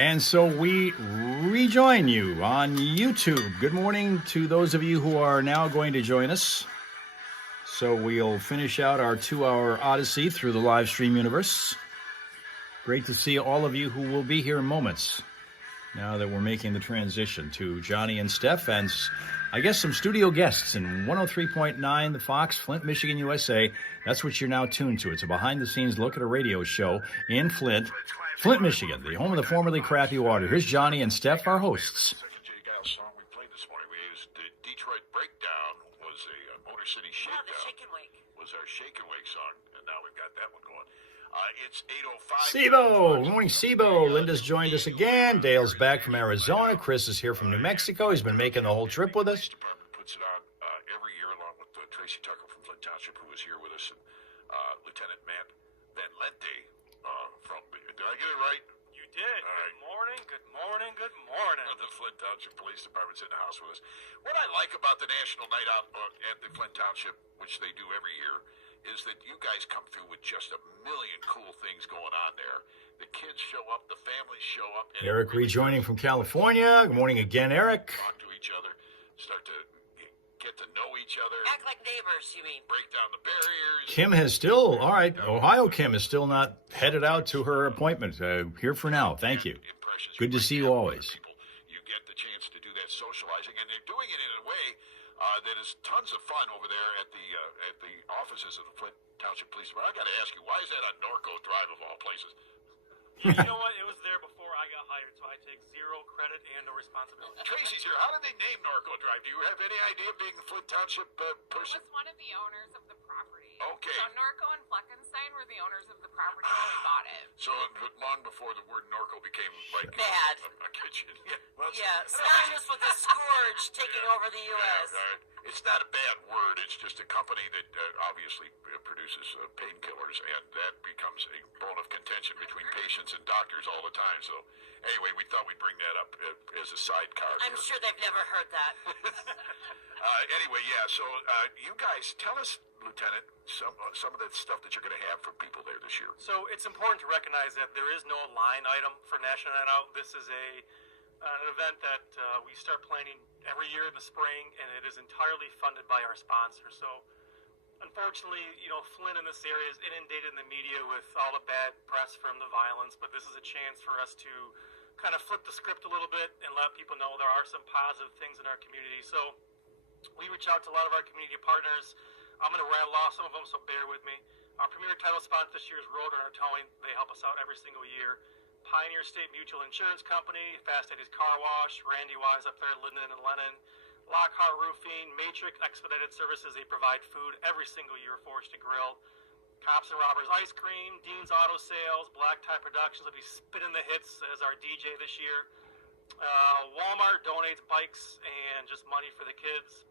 And so we rejoin you on YouTube. Good morning to those of you who are now going to join us. So we'll finish out our 2-hour odyssey through the live stream universe. Great to see all of you who will be here in moments now that we're making the transition to Johnny and Steph and I guess some studio guests in 103.9 The Fox, Flint, Michigan, USA. That's what you're now tuned to. It's a behind-the-scenes look at a radio show in Flint, Michigan, the home of the formerly crappy water. Here's Johnny and Steph, our hosts. Was our Shake and Wake song, and now we've got that one going. It's 8:05. Sibo! Good morning, Sibo. Linda's joined us again. Dale's back from Arizona. Chris is here from New Mexico. He's been making the whole trip with us. The department puts it on every year along with Tracy Tucker from Flint Township, who was here with us, and Lieutenant Matt Van Lente from, did I get it right? You did. Good morning, good morning, good morning. The Flint Township Police Department's in the house with us. What I like about the National Night Out at the Flint Township, which they do every year, is that you guys come through with just a million cool things going on there. The kids show up, the families show up. And Eric rejoining from California. Good morning again, Eric. Talk to each other, start to get to know each other. Act like neighbors, you mean? Break down the barriers. Kim has still, all right, Ohio Kim is still not headed out to her appointment. Here for now. Thank you. Good to see you always. You get the chance to do that socializing, and they're doing it in a way that is tons of fun over there at the offices of the Flint Township Police Department. I got to ask you, why is that on Norco Drive of all places? You know what? It was there before I got hired, so I take zero credit and no responsibility. Tracy's here. How did they name Norco Drive? Do you have any idea, being a Flint Township person? It was one of the owners of the property. Okay. So Norco and Fleckenstein were the owners of the property when we bought it. So long before the word Norco became like bad. A kitchen. Yeah. Well, synonymous with the scourge taking over the U.S. It's not a bad word. It's just a company that obviously produces painkillers, and that becomes a bone of contention between patients and doctors all the time. So anyway, we thought we'd bring that up as a sidecar. I'm sure they've never heard that. Anyway, yeah, so you guys, tell us, Lieutenant, some of the stuff that you're going to have for people there this year. So it's important to recognize that there is no line item for National Night Out. This is an event that we start planning every year in the spring, and it is entirely funded by our sponsor. So unfortunately, Flint in this area is inundated in the media with all the bad press from the violence, but this is a chance for us to kind of flip the script a little bit and let people know there are some positive things in our community. So we reach out to a lot of our community partners. I'm going to rattle off some of them, so bear with me. Our premier title sponsor this year is Roadrunner Towing. They help us out every single year. Pioneer State Mutual Insurance Company, Fast Eddie's Car Wash, Randy Wise up there, Linden and Lennon, Lockhart Roofing, Matrix Expedited Services. They provide food every single year for us to grill. Cops and Robbers Ice Cream, Dean's Auto Sales, Black Tie Productions will be spinning the hits as our DJ this year. Walmart donates bikes and just money for the kids.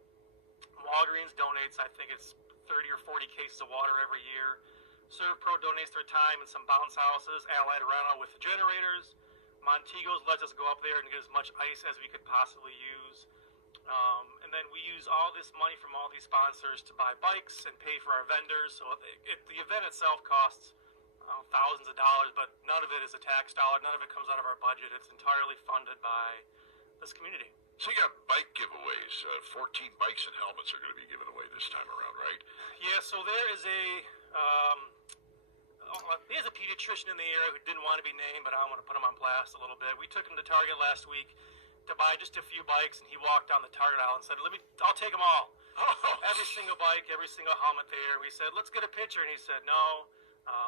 Walgreens donates, I think it's 30 or 40 cases of water every year. ServPro donates their time and some bounce houses. Allied Rental with the generators. Montego's lets us go up there and get as much ice as we could possibly use. And then we use all this money from all these sponsors to buy bikes and pay for our vendors. So the event itself costs thousands of dollars, but none of it is a tax dollar. None of it comes out of our budget. It's entirely funded by this community. So you got bike giveaways. 14 bikes and helmets are going to be given away this time around, right? Yeah, so there is there's a pediatrician in the area who didn't want to be named, but I want to put him on blast a little bit. We took him to Target last week to buy just a few bikes, and he walked down the Target aisle and said, I'll take them all. Every single bike, every single helmet there. We said, let's get a picture. And he said, no,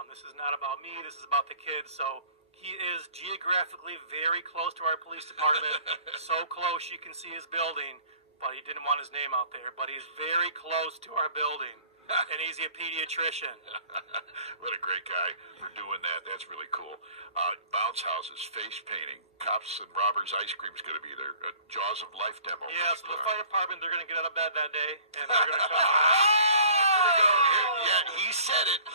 this is not about me. This is about the kids. So he is geographically very close to our police department, so close you can see his building, but he didn't want his name out there. But he's very close to our building, and he's a pediatrician. What a great guy for doing that. That's really cool. Bounce houses, face painting, Cops and Robbers Ice Cream is going to be there. Jaws of Life demo. Yeah, so the fire department, they're going to get out of bed that day, and they're going to come Yeah, he said it.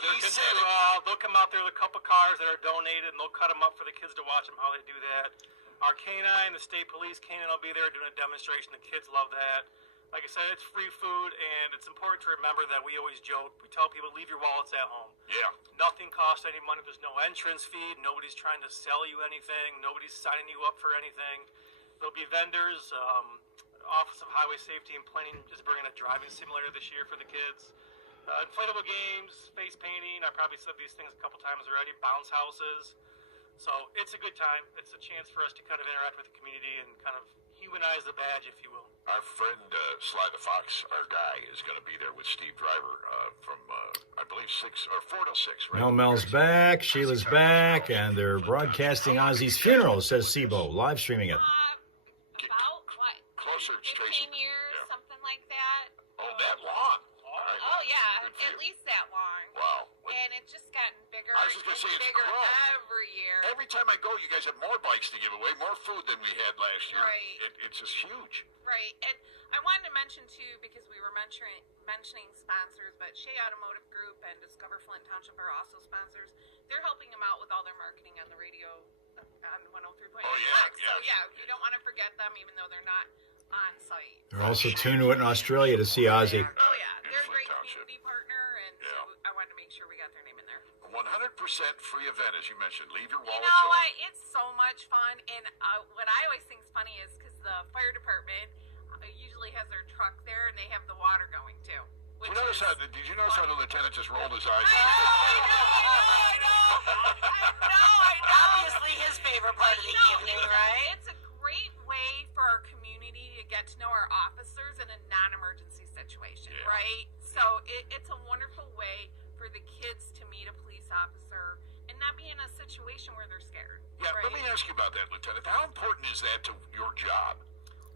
They'll come out there with a couple cars that are donated, and they'll cut them up for the kids to watch them how they do that. Our canine, the state police canine, will be there doing a demonstration. The kids love that. Like I said, it's free food, and it's important to remember that we always joke. We tell people, leave your wallets at home. Yeah. Nothing costs any money. There's no entrance fee. Nobody's trying to sell you anything. Nobody's signing you up for anything. There'll be vendors. Office of Highway Safety and Planning is bringing a driving simulator this year for the kids. Inflatable games, face painting. I probably said these things a couple times already. Bounce houses. So it's a good time. It's a chance for us to kind of interact with the community and kind of humanize the badge, if you will. Our friend Sly the Fox, our guy, is going to be there with Steve Driver from, I believe, 4 till 6, right? Mel Mel's back, Sheila's back, and they're broadcasting Ozzy's funeral, says Sibo, live streaming it. About what? Closer, 15 Tracy. years, Yeah. something like that. Oh, that long? All right. Oh yeah, Good for at you. least that long. Wow. And it's just gotten bigger I was just gonna and say, it's bigger grown. every year. Every time I go, you guys have more bikes to give away, more food than we had last year. Right. It's just huge. Right, and I wanted to mention too, because we were mentioning sponsors, but Shea Automotive Group and Discover Flint Township are also sponsors. They're helping them out with all their marketing on the radio on 103.9. Oh, yeah, So yeah. yeah, you don't want to forget them, even though they're not on site. They're also tuned to it in Australia to see Ozzy. Oh yeah, they're a Flint great Township. community partner, and Yeah. so I wanted to make sure we got their name in there. 100% free event, as you mentioned. Leave your You wallets know home. what? It's so much fun, and what I always think is funny is because the fire department usually has their truck there, and they have the water going too. Did you notice how the lieutenant just rolled his eyes? I know. Obviously his favorite part of the evening, right? It's a great way for our community to get to know our officers in a non-emergency situation, Yeah. right? So it's a wonderful way for the kids to meet a police officer and not be in a situation where they're scared. Yeah, right? let me ask you about that, Lieutenant. How important is that to your job?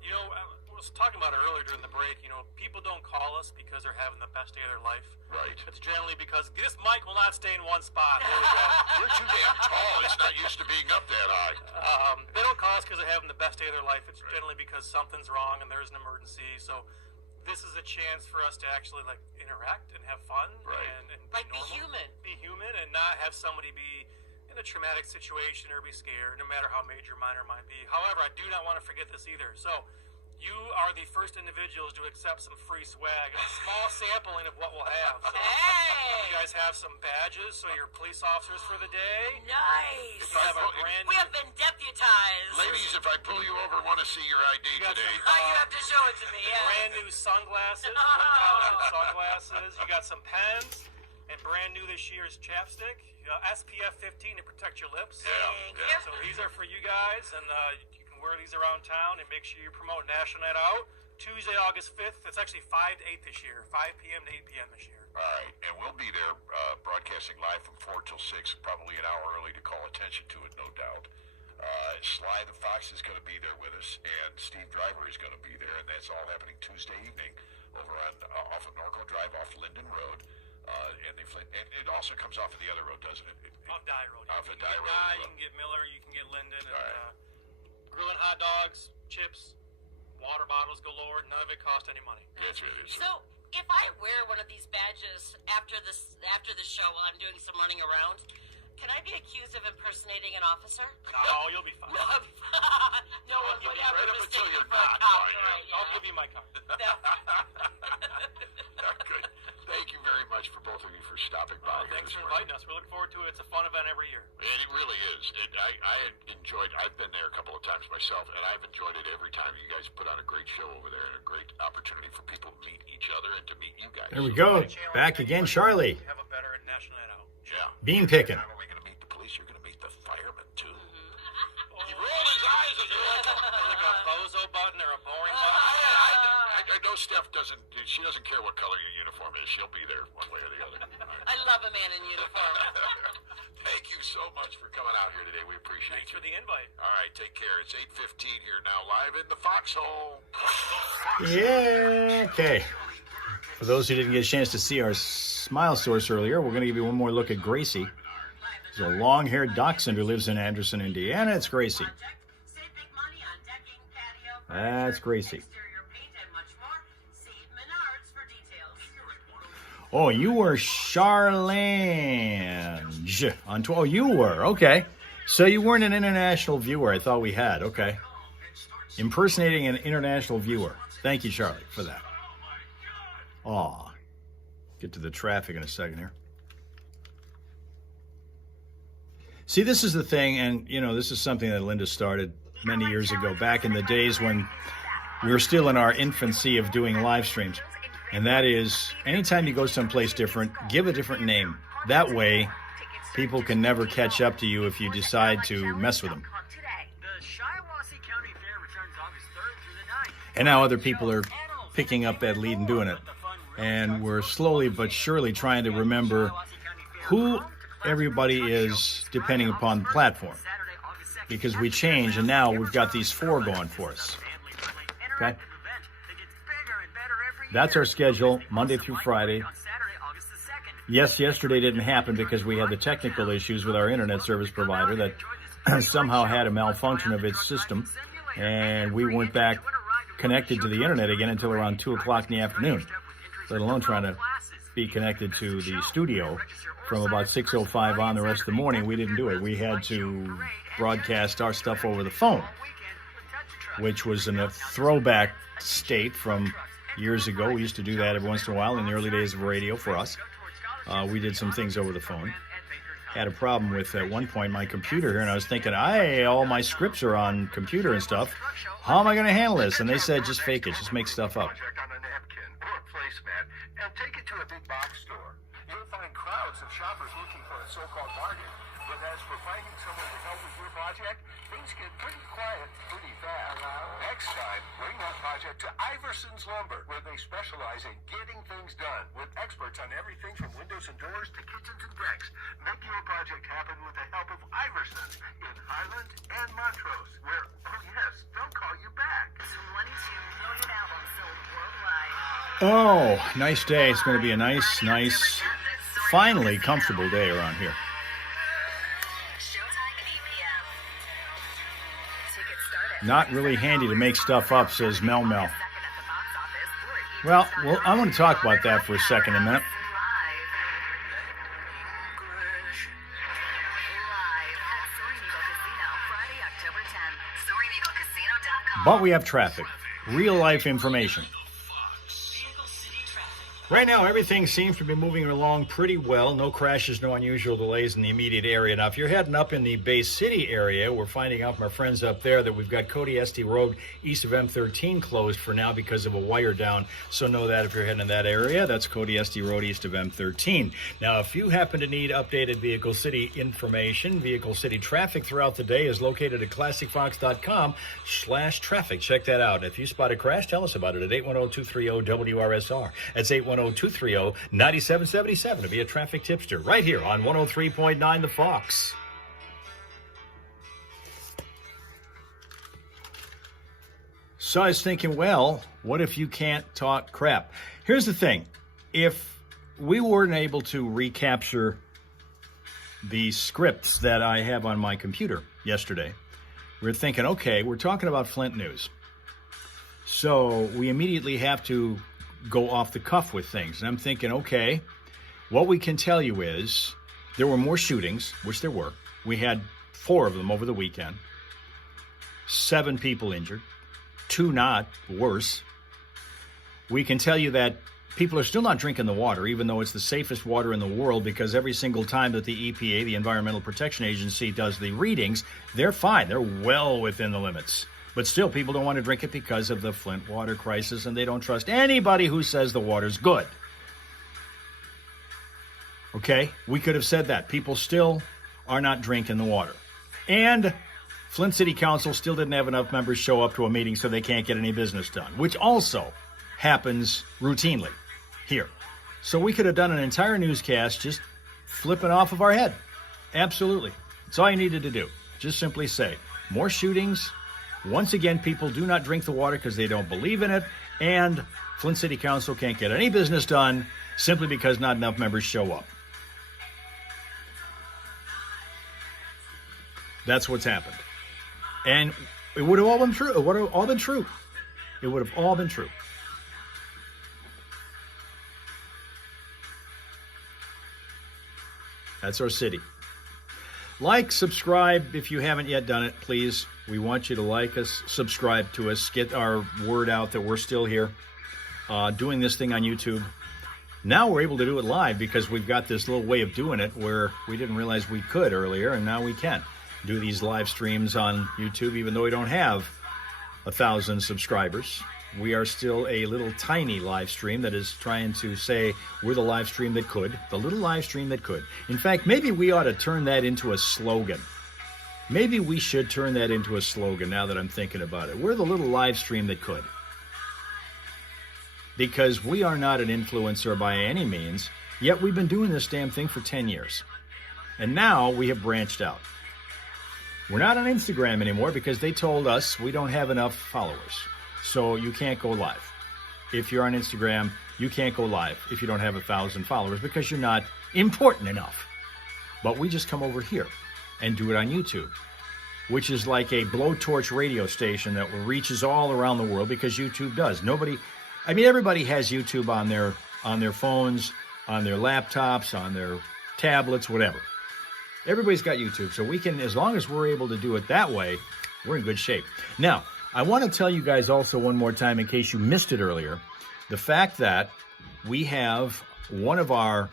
You know, I was talking about it earlier during the break. You know, people don't call us because they're having the best day of their life. Right. It's generally because this mic will not stay in one spot. There we go. You're too damn tall. It's not used to being up that high. They don't call us because they're having the best day of their life. It's generally because something's wrong and there's an emergency. So this is a chance for us to actually like interact and have fun, Right. and Like be normal. human. Be human, and not have somebody be in a traumatic situation or be scared, no matter how major or minor it might be. However, I do not want to forget this either. So you are the first individuals to accept some free swag, a small sampling of what we'll have. So Hey! you guys have some badges, so you're police officers for the day. Nice. We have our brand We new. have been deputized. Ladies, if I pull you over, want to see your ID You got today. some, Oh, you have to show it to me, yeah. brand new sunglasses, Flint Township sunglasses. You got some pens, and brand new this year is chapstick. SPF 15 to protect your lips. Thank Yeah. you. So these are for you guys, and you can wear these around town, and make sure you promote National Night Out. Tuesday, August 5th. It's actually 5 to 8 this year. 5 p.m. to 8 p.m. this year. All right, and we'll be there broadcasting live from 4 till 6, probably an hour early to call attention to it, no doubt. Sly the Fox is going to be there with us, and Steve Driver is going to be there, and that's all happening Tuesday evening over on off of Norco Drive, off Linden Road. And it also comes off of the other road, doesn't it? Off Dye Road. Off You of can Dye get Road Dye, as you well. can get Miller, you can get Linden, and All right. grilling hot dogs, chips, water bottles galore. None of it cost any money. That's it. It's So if I wear one of these badges after the show while I'm doing some running around, can I be accused of impersonating an officer? No, you'll be fine. No, no one You'll would be ever right up mistake until me you're for a not cop, fine, yeah. right, yeah. I'll give you my card. Good. Thank you very much for both of you for stopping by. here Thanks this for morning. inviting us. We're looking forward to it. It's a fun event every year. It really is. I enjoyed. I've been there a couple of times myself, and I've enjoyed it every time. You guys put on a great show over there, and a great opportunity for people to meet each other and to meet you guys. There we go. Back again, Charlie. Have a better National Night Out. Yeah. Bean picking. Not only going to meet the police, you're going to meet the firemen too. He rolled his eyes at you. Like a bozo button or a boring button. I know Steph doesn't. She doesn't care what color your uniform is. She'll be there one way or the other. I love a man in uniform. Thank you so much for coming out here today. We appreciate Thanks you. for the invite. All right, take care. It's 8:15 here now, live in the foxhole. Yeah. Okay. For those who didn't get a chance to see our smile source earlier, we're going to give you one more look at Gracie. She's a long-haired dachshund who lives in Anderson, Indiana. It's Gracie. That's Gracie. Oh, you were Charlange on Oh, you were. Okay. So you weren't an international viewer. I thought we had. Okay. Impersonating an international viewer. Thank you, Charlie, for that. Aw. Get to the traffic in a second here. See, this is the thing, and, this is something that Linda started many years ago, back in the days when we were still in our infancy of doing live streams. And that is, anytime you go someplace different, give a different name. That way, people can never catch up to you if you decide to mess with them. And now other people are picking up that lead and doing it. And we're slowly but surely trying to remember who everybody is depending upon the platform. Because we change, and now we've got these 4 going for us. Okay? That's our schedule, Monday through Friday. Yes, yesterday didn't happen because we had the technical issues with our internet service provider that somehow had a malfunction of its system, and we weren't back connected to the internet again until around 2 o'clock in the afternoon, let alone trying to be connected to the studio from about 6:05 on the rest of the morning. We didn't do it. We had to broadcast our stuff over the phone, which was in a throwback state from years ago. We used to do that every once in a while in the early days of radio for us. We did some things over the phone. Had a problem with, at one point, my computer here, and I was thinking, all my scripts are on computer and stuff. How am I going to handle this? And they said, just fake it. Just make stuff up. And take it to a big box store. You'll find crowds of shoppers looking for a so-called bargain. But as for finding someone to help with your project, things get pretty quiet pretty fast. Next time, bring that project to Iverson's Lumber, where they specialize in getting things done with experts on everything from windows and doors to kitchens and decks. Make your project happen with the help of Iverson's in Highland and Montrose, where, oh yes, they'll call you back. 22 million albums sold worldwide. Oh, nice day. It's going to be a nice, finally comfortable day around here. Not really handy to make stuff up, says Mel Mel. Well, I want to talk about that for a second, a minute. But we have traffic, real life information. Right now, everything seems to be moving along pretty well. No crashes, no unusual delays in the immediate area. Now, if you're heading up in the Bay City area, we're finding out from our friends up there that we've got Cody Estee Road east of M13 closed for now because of a wire down. So know that if you're heading in that area, that's Cody Estee Road east of M13. Now, if you happen to need updated Vehicle City information, Vehicle City traffic throughout the day is located at classicfox.com/traffic. Check that out. If you spot a crash, tell us about it at 810-230-WRSR. That's 810-230-9777 to be a traffic tipster right here on 103.9 The Fox. So I was thinking, well, what if you can't talk crap? Here's the thing. If we weren't able to recapture the scripts that I have on my computer yesterday, we're thinking, okay, we're talking about Flint news. So we immediately have to go off the cuff with things. And I'm thinking, okay, what we can tell you is there were more shootings, which there were. We had 4 of them over the weekend. 7 people injured, 2 not, worse. We can tell you that people are still not drinking the water, even though it's the safest water in the world, because every single time that the EPA, the Environmental Protection Agency, does the readings, they're fine. They're well within the limits. But still, people don't want to drink it because of the Flint water crisis, and they don't trust anybody who says the water's good. Okay? We could have said that. People still are not drinking the water. And Flint City Council still didn't have enough members show up to a meeting, so they can't get any business done, which also happens routinely here. So we could have done an entire newscast just flipping off of our head. Absolutely. That's all you needed to do. Just simply say, more shootings. Once again, people do not drink the water because they don't believe in it, and Flint City Council can't get any business done simply because not enough members show up. That's what's happened. And it would have all been true. It would have all been true. It would have all been true. That's our city. Like, subscribe if you haven't yet done it, please. We want you to like us, subscribe to us, get our word out that we're still here, doing this thing on YouTube. Now we're able to do it live because we've got this little way of doing it where we didn't realize we could earlier, and now we can do these live streams on YouTube, even though we don't have 1,000 subscribers. We are still a little tiny live stream that is trying to say we're the live stream that could, the little live stream that could. In fact, maybe we ought to turn that into a slogan. Maybe we should turn that into a slogan now that I'm thinking about it. We're the little live stream that could. Because we are not an influencer by any means, yet we've been doing this damn thing for 10 years. And now we have branched out. We're not on Instagram anymore because they told us we don't have enough followers. So you can't go live. If you're on Instagram, you can't go live if you don't have 1,000 followers because you're not important enough. But we just come over here and do it on YouTube, which is like a blowtorch radio station that reaches all around the world because YouTube does. Everybody has YouTube on their phones, on their laptops, on their tablets, whatever. Everybody's got YouTube, so we can, as long as we're able to do it that way, we're in good shape. Now, I want to tell you guys also one more time, in case you missed it earlier, the fact that we have one of our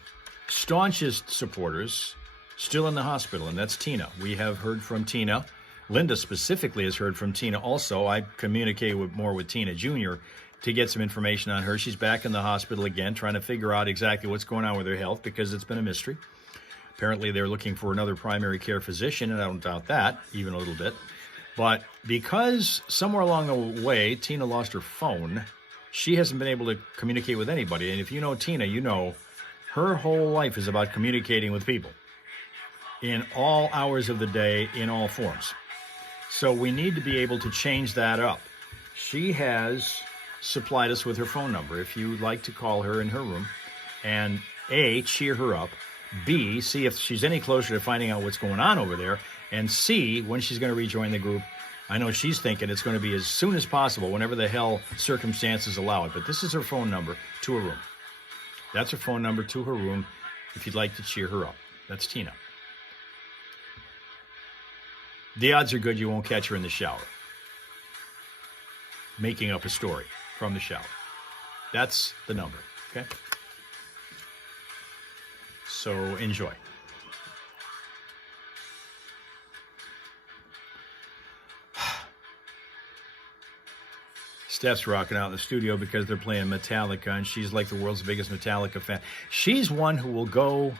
staunchest supporters still in the hospital, and that's Tina. We have heard from Tina. Linda specifically has heard from Tina also. I communicate more with Tina Jr. to get some information on her. She's back in the hospital again, trying to figure out exactly what's going on with her health because it's been a mystery. Apparently, they're looking for another primary care physician, and I don't doubt that, even a little bit. But because somewhere along the way, Tina lost her phone, she hasn't been able to communicate with anybody. And if you know Tina, you know her whole life is about communicating with people in all hours of the day, in all forms. So we need to be able to change that up. She has supplied us with her phone number. If you'd like to call her in her room and A, cheer her up, B, see if she's any closer to finding out what's going on over there, and C, when she's going to rejoin the group. I know she's thinking it's going to be as soon as possible, whenever the hell circumstances allow it. But this is her phone number to her room. That's her phone number to her room if you'd like to cheer her up. That's Tina. The odds are good you won't catch her in the shower, making up a story from the shower. That's the number, okay? So enjoy. Steph's rocking out in the studio because they're playing Metallica, and she's like the world's biggest Metallica fan. She's one who will go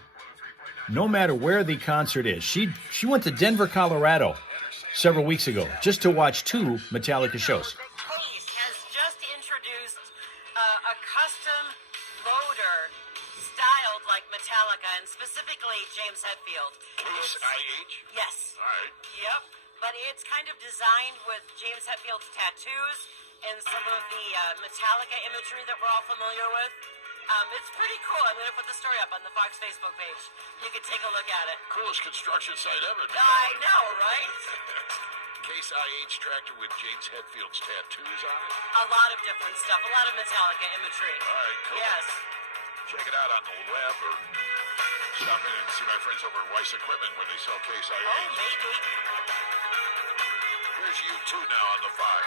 no matter where the concert is. She went to Denver, Colorado several weeks ago just to watch 2 Metallica shows. Case has just introduced a custom loader styled like Metallica, and specifically James Hetfield. Case IH? Yes. All right. Yep. But it's kind of designed with James Hetfield's tattoos and some of the Metallica imagery that we're all familiar with. It's pretty cool. I'm going to put the story up on the Fox Facebook page. You can take a look at it. Coolest construction site ever. I know, right? Case IH tractor with James Hetfield's tattoos on it? A lot of different stuff. A lot of Metallica imagery. All right, cool. Yes. Check it out on the web or stop in and see my friends over at Weiss Equipment when they sell Case IH. Oh, maybe. Here's U2 now on the Fox.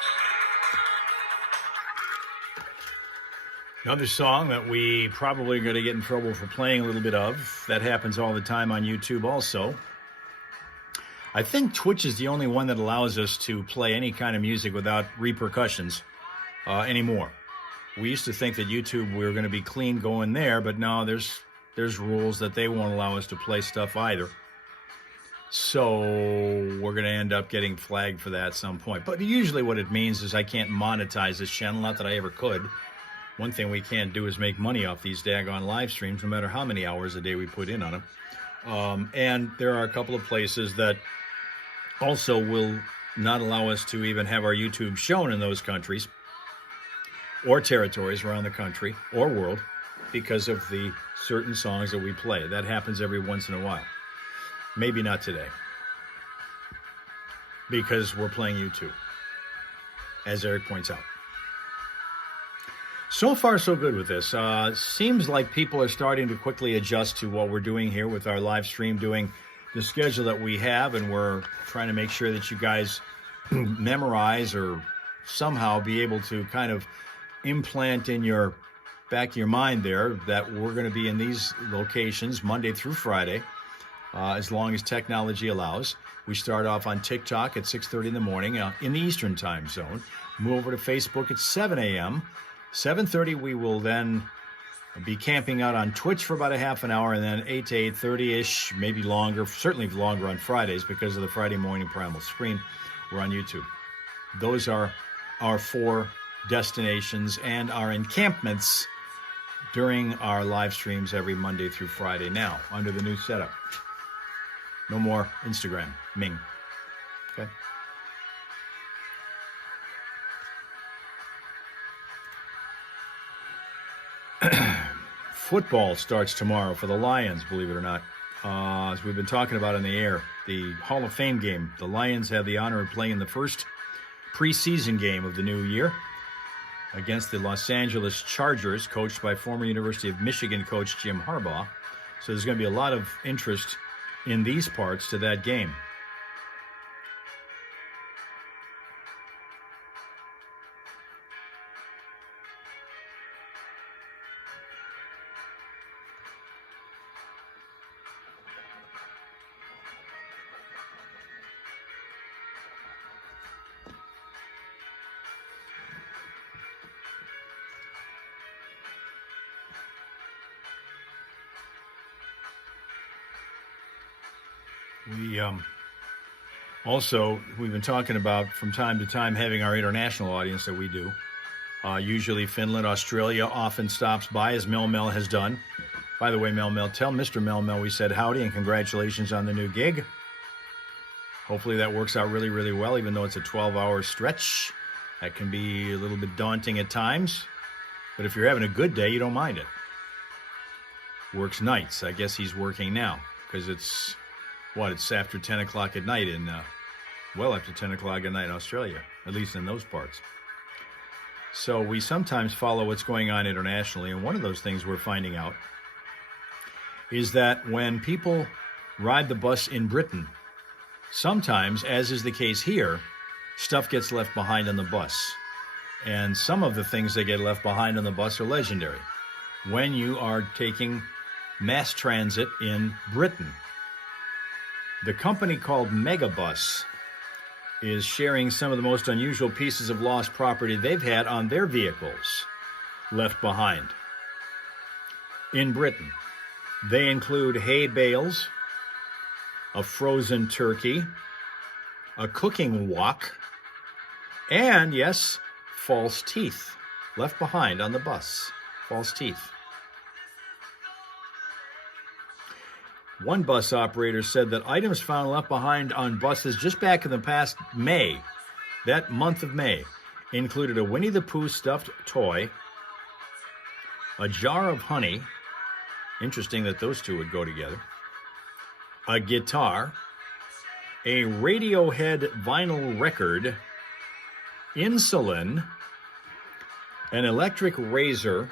Another song that we probably are going to get in trouble for playing a little bit of. That happens all the time on YouTube also. I think Twitch is the only one that allows us to play any kind of music without repercussions anymore. We used to think that YouTube, we were going to be clean going there, but no, there's rules that they won't allow us to play stuff either. So we're going to end up getting flagged for that at some point. But usually what it means is I can't monetize this channel, not that I ever could. One thing we can't do is make money off these daggone live streams, no matter how many hours a day we put in on them. And there are a couple of places that also will not allow us to even have our YouTube shown in those countries or territories around the country or world because of the certain songs that we play. That happens every once in a while. Maybe not today, because we're playing YouTube, as Eric points out. So far, so good with this. Seems like people are starting to quickly adjust to what we're doing here with our live stream, doing the schedule that we have, and we're trying to make sure that you guys memorize or somehow be able to kind of implant in your back of your mind there that we're going to be in these locations Monday through Friday, as long as technology allows. We start off on TikTok at 6:30 in the morning in the Eastern time zone. Move over to Facebook at 7 a.m. 7:30 we will then be camping out on Twitch for about a half an hour, and then 8 to 8:30-ish, maybe longer, certainly longer on Fridays because of the Friday morning primal screen. We're on YouTube. Those are our 4 destinations and our encampments during our live streams every Monday through Friday now under the new setup. No more Instagram, Ming. Okay? Football starts tomorrow for the Lions, believe it or not. As we've been talking about in the air, the Hall of Fame game. The Lions have the honor of playing the first preseason game of the new year against the Los Angeles Chargers, coached by former University of Michigan coach Jim Harbaugh. So there's going to be a lot of interest in these parts to that game. We've been talking about from time to time having our international audience that we do. Usually Finland, Australia often stops by, as Mel Mel has done. By the way, Mel Mel, tell Mr. Mel Mel we said howdy and congratulations on the new gig. Hopefully that works out really, really well, even though it's a 12-hour stretch. That can be a little bit daunting at times. But if you're having a good day, you don't mind it. Works nights. I guess he's working now because it's after 10 o'clock at night after 10 o'clock at night in Australia, at least in those parts. So we sometimes follow what's going on internationally, and one of those things we're finding out is that when people ride the bus in Britain, sometimes, as is the case here, stuff gets left behind on the bus. And some of the things that get left behind on the bus are legendary. When you are taking mass transit in Britain, the company called Megabus is sharing some of the most unusual pieces of lost property they've had on their vehicles left behind. In Britain, they include hay bales, a frozen turkey, a cooking wok, and, yes, false teeth left behind on the bus. False teeth. One bus operator said that items found left behind on buses just back in the past May, that month of May, included a Winnie the Pooh stuffed toy, a jar of honey, interesting that those two would go together, a guitar, a Radiohead vinyl record, insulin, an electric razor,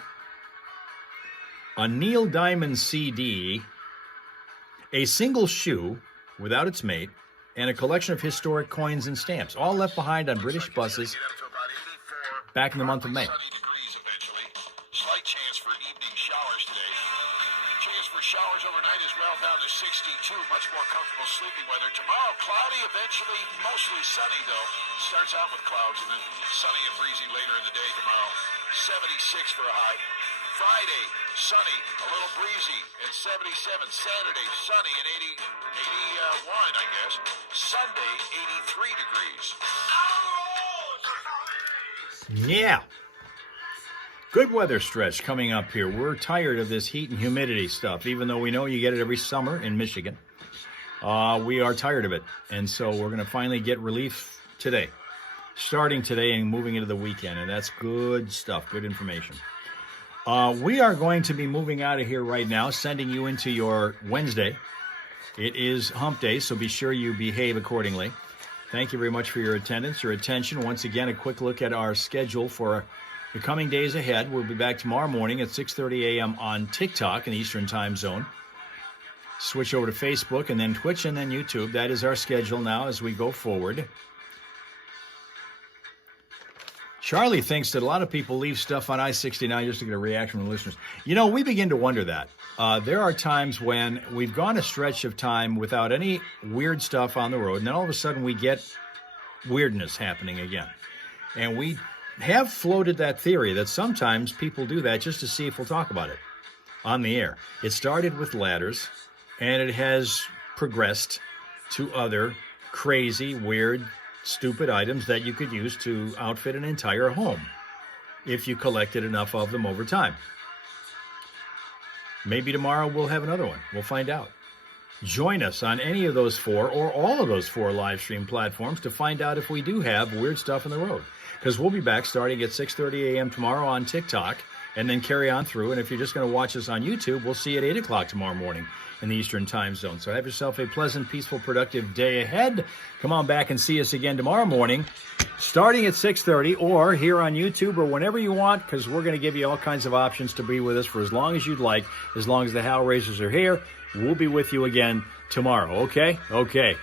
a Neil Diamond CD, a single shoe without its mate, and a collection of historic coins and stamps, all left behind on British buses back in the month of May. Sunny degrees eventually. Slight chance for evening showers today. Chance for showers overnight as well, down to 62. Much more comfortable sleeping weather. Tomorrow, cloudy eventually, mostly sunny though. Starts out with clouds and then sunny and breezy later in the day tomorrow. 76 for a high. Friday, sunny, a little breezy, and 77. Saturday, sunny and 81, I guess. Sunday, 83 degrees. Yeah. Good weather stretch coming up here. We're tired of this heat and humidity stuff, even though we know you get it every summer in Michigan. We are tired of it, and so we're going to finally get relief today, starting today and moving into the weekend, and that's good stuff, good information. We are going to be moving out of here right now, sending you into your Wednesday. It is hump day, so be sure you behave accordingly. Thank you very much for your attendance, your attention. Once again, a quick look at our schedule for the coming days ahead. We'll be back tomorrow morning at 6:30 a.m. on TikTok in the Eastern Time Zone. Switch over to Facebook and then Twitch and then YouTube. That is our schedule now as we go forward. Charlie thinks that a lot of people leave stuff on I-69 just to get a reaction from listeners. You know, we begin to wonder that. There are times when we've gone a stretch of time without any weird stuff on the road, and then all of a sudden we get weirdness happening again. And we have floated that theory that sometimes people do that just to see if we'll talk about it on the air. It started with ladders, and it has progressed to other crazy, weird, stupid items that you could use to outfit an entire home if you collected enough of them over time. Maybe tomorrow we'll have another one. We'll find out. Join us on any of those 4 or all of those 4 live stream platforms to find out if we do have weird stuff on the road. Because we'll be back starting at 6:30 a.m. tomorrow on TikTok and then carry on through. And if you're just going to watch us on YouTube, we'll see you at 8 o'clock tomorrow morning in the Eastern Time Zone. So have yourself a pleasant, peaceful, productive day ahead. Come on back and see us again tomorrow morning, starting at 6:30, or here on YouTube, or whenever you want, because we're going to give you all kinds of options to be with us for as long as you'd like. As long as the Hal Raisers are here, we'll be with you again tomorrow. Okay? Okay.